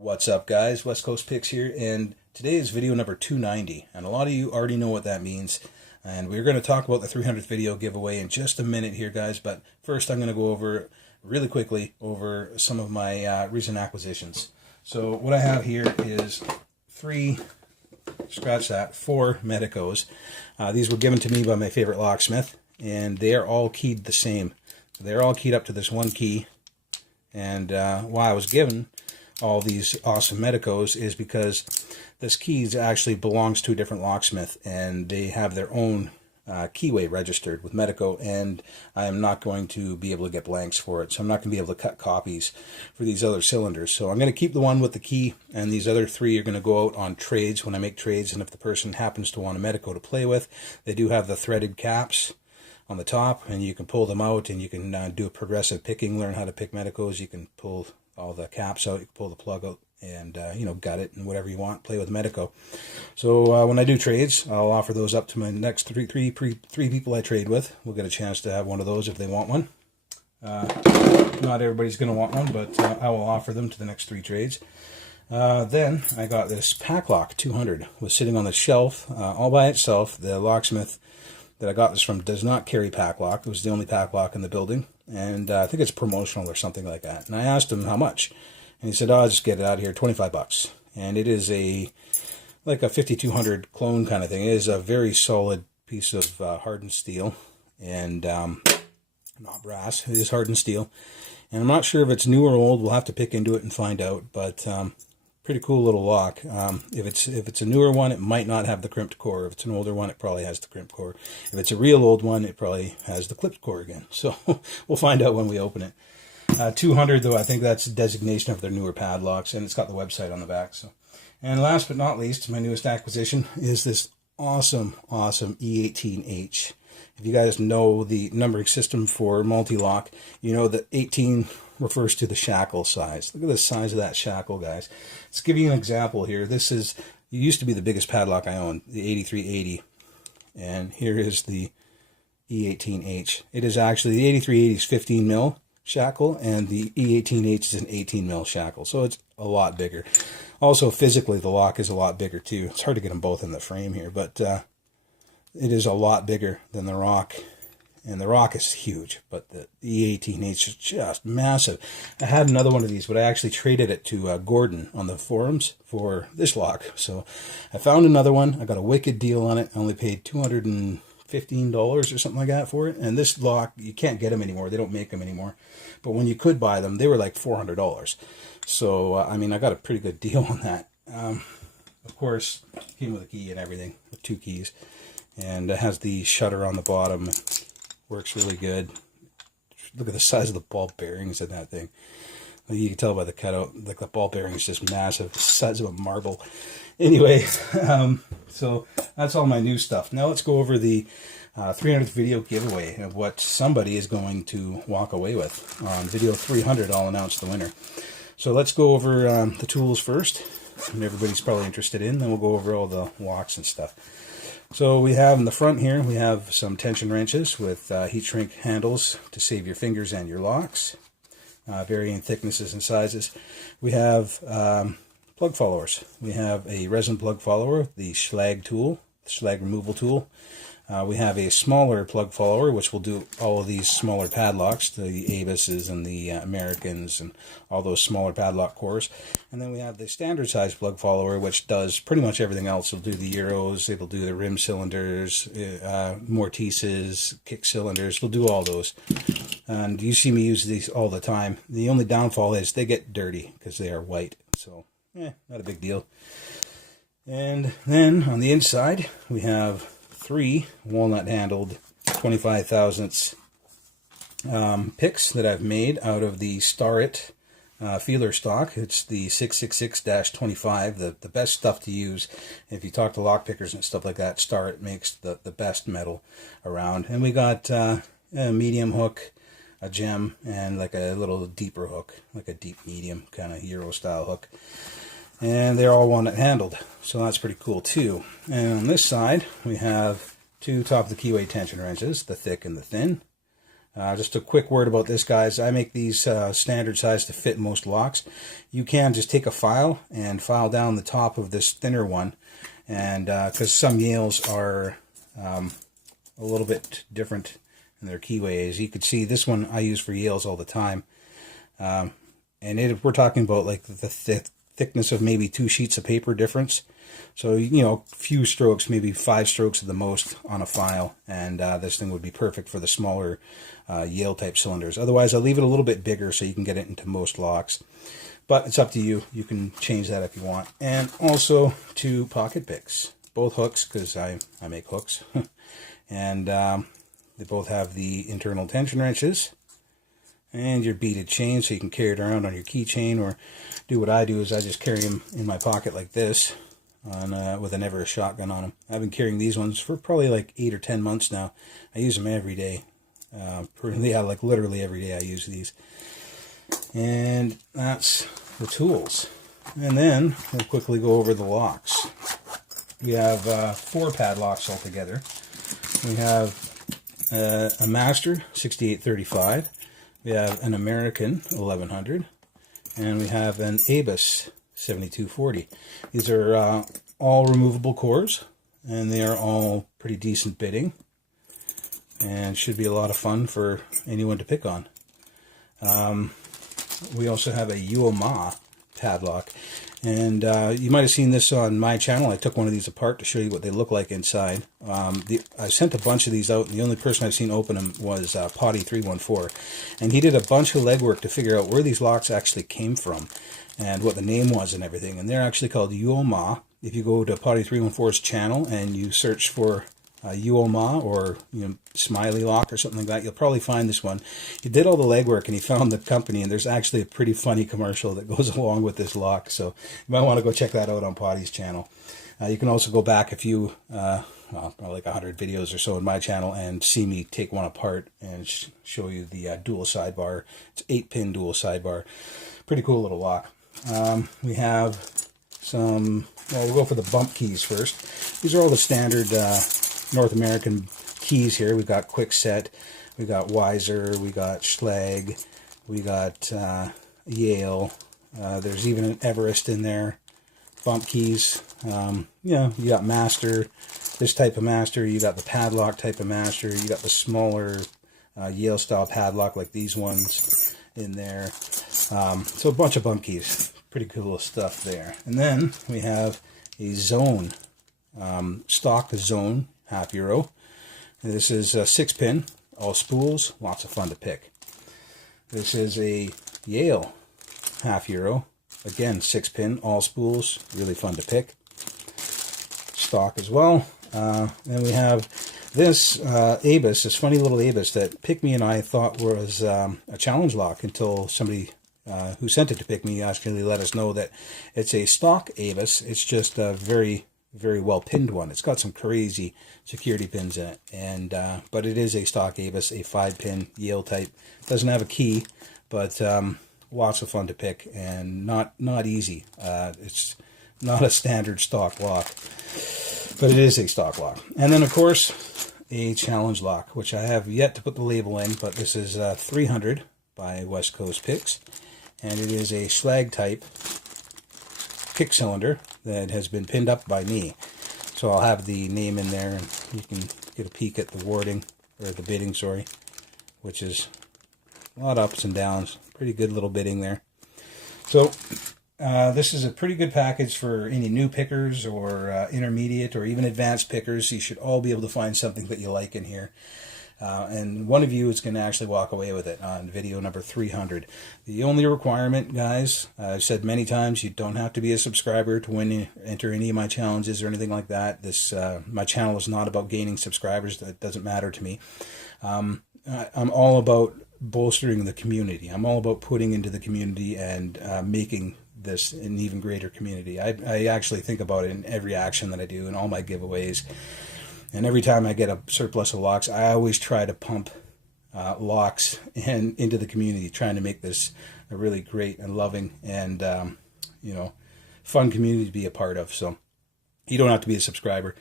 What's up, guys? West Coast Picks here, and today is video number 290, and a lot of you already know what that means. And we're going to talk about the 300th video giveaway in just a minute here, guys, but first I'm going to go over really quickly over some of my recent acquisitions. So what I have here is four Medicos. These were given to me by my favorite locksmith, and they are all keyed the same. So they're all keyed up to this one key, and why I was given all these awesome Medicos is because this keys actually belongs to a different locksmith, and they have their own keyway registered with Medico, and I am not going to be able to get blanks for it, so I'm not going to be able to cut copies for these other cylinders. So I'm going to keep the one with the key, and these other three are going to go out on trades when I make trades, and if the person happens to want a Medico to play with, they do have the threaded caps on the top, and you can pull them out, and you can do a progressive picking, learn how to pick Medicos. You can pull all the caps out, you can pull the plug out, and gut it and whatever you want, play with Medico. So when I do trades, I'll offer those up to my next three people I trade with. We'll get a chance to have one of those if they want one. Not everybody's going to want one, but I will offer them to the next three trades. Then I got this Paclock 200. It was sitting on the shelf all by itself. The locksmith that I got this from does not carry Paclock. It was the only Paclock in the building, and I think it's promotional or something like that. And I asked him how much, and he said, "Oh, I'll just get it out of here, $25." And it is like a 5200 clone kind of thing. It is a very solid piece of hardened steel, and not brass. It is hardened steel, and I'm not sure if it's new or old. We'll have to pick into it and find out, but pretty cool little lock. If it's a newer one, it might not have the crimped core. If it's an older one, it probably has the crimped core. If it's a real old one, it probably has the clipped core again. So we'll find out when we open it. 200 though, I think that's a designation of their newer padlocks, and it's got the website on the back. So, and last but not least, my newest acquisition is this awesome E18H. If you guys know the numbering system for multi-lock, you know that 18 refers to the shackle size. Look at the size of that shackle, guys. Let's give you an example here. This is, it used to be the biggest padlock I owned, the 8380. And here is the E18H. It is actually, the 8380 is 15 mil shackle, and the E18H is an 18 mil shackle. So it's a lot bigger. Also, physically, the lock is a lot bigger too. It's hard to get them both in the frame here, but it is a lot bigger than the Rock. And the Rock is huge, but the E18H is just massive. I had another one of these, but I actually traded it to Gordon on the forums for this lock. So I found another one. I got a wicked deal on it. I only paid $215 or something like that for it. And this lock, you can't get them anymore. They don't make them anymore. But when you could buy them, they were like $400. So, I mean, I got a pretty good deal on that. Of course, came with a key and everything, with two keys. And it has the shutter on the bottom. Works really good. Look at the size of the ball bearings in that thing. You can tell by the cutout, like the ball bearing is just massive, the size of a marble. Anyway, so that's all my new stuff. Now let's go over the 300th video giveaway of what somebody is going to walk away with. On video 300, I'll announce the winner. So let's go over the tools first, and everybody's probably interested in. Then we'll go over all the locks and stuff. So we have in the front here, we have some tension wrenches with heat shrink handles to save your fingers and your locks, varying thicknesses and sizes. We have plug followers. We have a resin plug follower, the Schlage tool, the Schlage removal tool. We have a smaller plug follower, which will do all of these smaller padlocks, the Avises and the Americans and all those smaller padlock cores. And then we have the standard size plug follower, which does pretty much everything else. It'll do the Euros, it'll do the rim cylinders, mortises, kick cylinders, it'll do all those. And you see me use these all the time. The only downfall is they get dirty because they are white. So, not a big deal. And then on the inside, we have three walnut-handled 25 thousandths picks that I've made out of the Starrett feeler stock. It's the 666-25, the best stuff to use. If you talk to lock pickers and stuff like that, Starrett makes the best metal around. And we got a medium hook, a gem, and like a little deeper hook, like a deep medium kind of Euro-style hook. And they're all walnut handled, so that's pretty cool too. And on this side, we have two top of the keyway tension wrenches, the thick and the thin. Just a quick word about this, guys. I make these standard size to fit most locks. You can just take a file and file down the top of this thinner one, and because some Yales are a little bit different in their keyways. You could see this one I use for Yales all the time, and we're talking about like the thickness of maybe 2 sheets of paper difference. So, you know, few strokes, maybe 5 strokes at the most on a file, and this thing would be perfect for the smaller Yale type cylinders. Otherwise, I'll leave it a little bit bigger so you can get it into most locks. But it's up to you. You can change that if you want. And also 2 pocket picks. Both hooks, because I make hooks. And they both have the internal tension wrenches. And your beaded chain, so you can carry it around on your keychain, or do what I do is I just carry them in my pocket like this, with an Everest shotgun on them. I've been carrying these ones for probably like 8 or 10 months now. I use them every day. Yeah, like literally every day I use these. And that's the tools. And then we'll quickly go over the locks. We have 4 padlocks altogether. We have a Master 6835. We have an American 1100. And we have an Abus 7240. These are all removable cores, and they are all pretty decent bitting, and should be a lot of fun for anyone to pick on. We also have a UOMA padlock, and you might have seen this on my channel. I took one of these apart to show you what they look like inside. I sent a bunch of these out, and the only person I've seen open them was Potty314, and he did a bunch of legwork to figure out where these locks actually came from and what the name was and everything. And they're actually called UOMA. If you go to Potty314's channel and you search for UOMA or Smiley Lock or something like that, you'll probably find this one. He did all the legwork and he found the company, and there's actually a pretty funny commercial that goes along with this lock. So you might want to go check that out on Potty's channel. You can also go back a few, like 100 videos or so in my channel and see me take one apart and show you the dual sidebar. It's 8-pin dual sidebar. Pretty cool little lock. We have some, well, we'll go for the bump keys first. These are all the standard North American keys here. We've got Kwikset, we got Weiser, we got Schlage, we got Yale. There's even an Everest in there. Bump keys. You got Master, this type of Master. You got the padlock type of Master. You got the smaller Yale style padlock like these ones in there. So a bunch of bump keys. Pretty cool stuff there. And then we have a Zone, stock Zone €0.5. And this is a 6-pin, all spools, lots of fun to pick. This is a Yale €0.5. Again, 6-pin, all spools, really fun to pick. Stock as well. Then we have this Abus, this funny little Abus that Pick Me and I thought was a challenge lock until somebody who sent it to Pick Me actually let us know that it's a stock Abus. It's just a very, very well pinned one. It's got some crazy security pins in it, and but it is a stock Abus, a 5-pin Yale type. Doesn't have a key, but lots of fun to pick and not easy. It's not a standard stock lock, but it is a stock lock. And then of course a challenge lock, which I have yet to put the label in, but this is 300 by West Coast Picks, and it is a Schlage type pick cylinder that has been pinned up by me. So I'll have the name in there, and you can get a peek at the wording, or the bidding, sorry, which is a lot of ups and downs. Pretty good little bidding there. So this is a pretty good package for any new pickers or intermediate or even advanced pickers. You should all be able to find something that you like in here. And one of you is going to actually walk away with it on video number 300. The only requirement, guys, I've said many times, you don't have to be a subscriber to enter any of my challenges or anything like that. This my channel is not about gaining subscribers. That doesn't matter to me. I'm all about bolstering the community. I'm all about putting into the community and making this an even greater community. I actually think about it in every action that I do and all my giveaways. And every time I get a surplus of locks, I always try to pump locks into the community, trying to make this a really great and loving and fun community to be a part of. So you don't have to be a subscriber.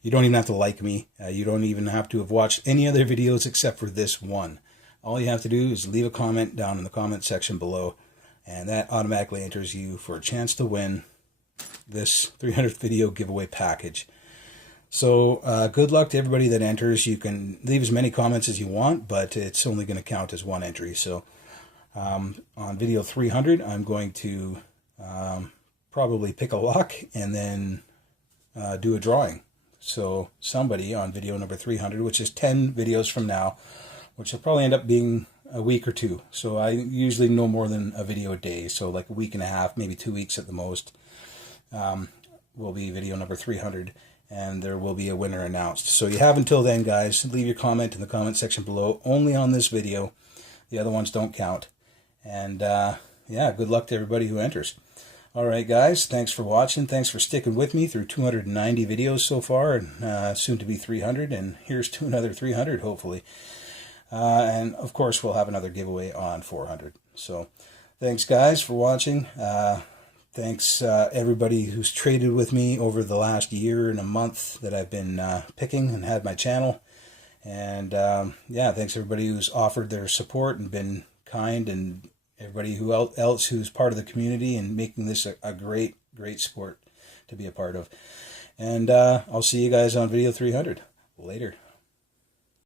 You don't even have to like me. You don't even have to have watched any other videos except for this one. All you have to do is leave a comment down in the comment section below, and that automatically enters you for a chance to win this 300th video giveaway package. So good luck to everybody that enters. You can leave as many comments as you want, but it's only going to count as one entry. So on video 300, I'm going to probably pick a lock and then do a drawing. So somebody on video number 300, which is 10 videos from now, which will probably end up being a week or two. So I usually no more than a video a day. So like a week and a half, maybe 2 weeks at the most, will be video number 300. And there will be a winner announced. So you have until then, guys. Leave your comment in the comment section below. Only on this video. The other ones don't count. And yeah, good luck to everybody who enters. All right, guys. Thanks for watching. Thanks for sticking with me through 290 videos so far, and soon to be 300. And here's to another 300, hopefully. And of course, we'll have another giveaway on 400. So thanks, guys, for watching. Thanks everybody who's traded with me over the last year and a month that I've been picking and had my channel. And yeah, thanks everybody who's offered their support and been kind, and everybody who else who's part of the community and making this a great sport to be a part of. And I'll see you guys on video 300. Later.